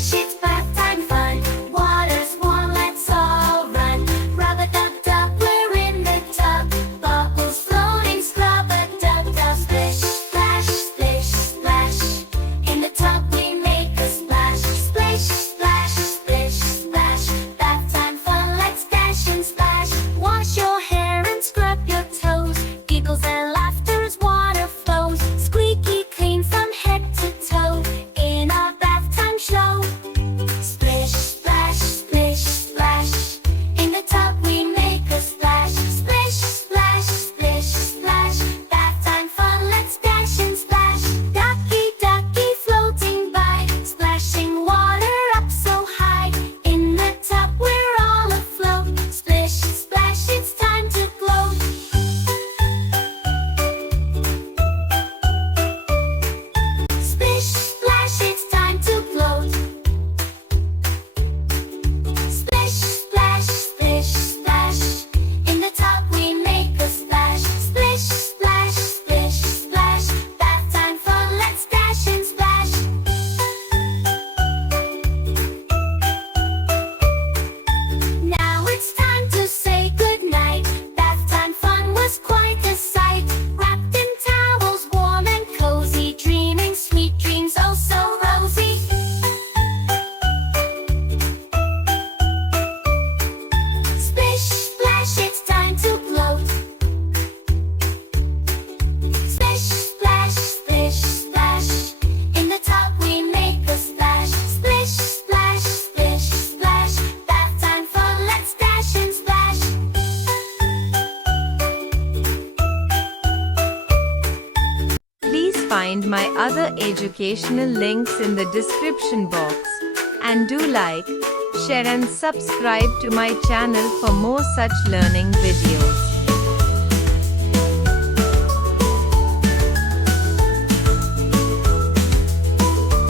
splash, it's bath time fun. Water's warm, let's all run. Rub a dub dub, we're in the tub. Bubbles floating, scrub a dub dub. Splish, splash, splish, splash. In the tub we make a splash. Splish, splash, splish, splash. Bath time fun, let's dash and splash. Wash your hair and scrub your toes. Giggles and laughter as water flows. Squeaky clean from head to toe. In our bath time show. Splish, splash, splish, splash. In the tub we make a splash. Splish, splash, splish, splash. Bath time fun, let's dash and splash. Ducky, ducky floating by. Splashing water up so high. In the tub we're all afloat. Splish, splash, it's time to gloat. Splish, splash, it's time to gloat. Splish, splash, splish, splash. In the tub we make a splash. Splish, splash, splish, splash. Bath time fun, let's dash and splash. Now it's time to say goodnight. Bath time fun was quite a sight. Wrapped in towels, warm and cozy. Dreaming sweet dreams, oh so rosy. Splish, splash, it's time to gloat. Splish, splash, splish, splash. In the tub we make a splash. Splish, splash, splish, splash. Bath time fun, let's dash and splash. Please find my other educational links in the description box. And do like, share and subscribe to my channel for more such learning videos.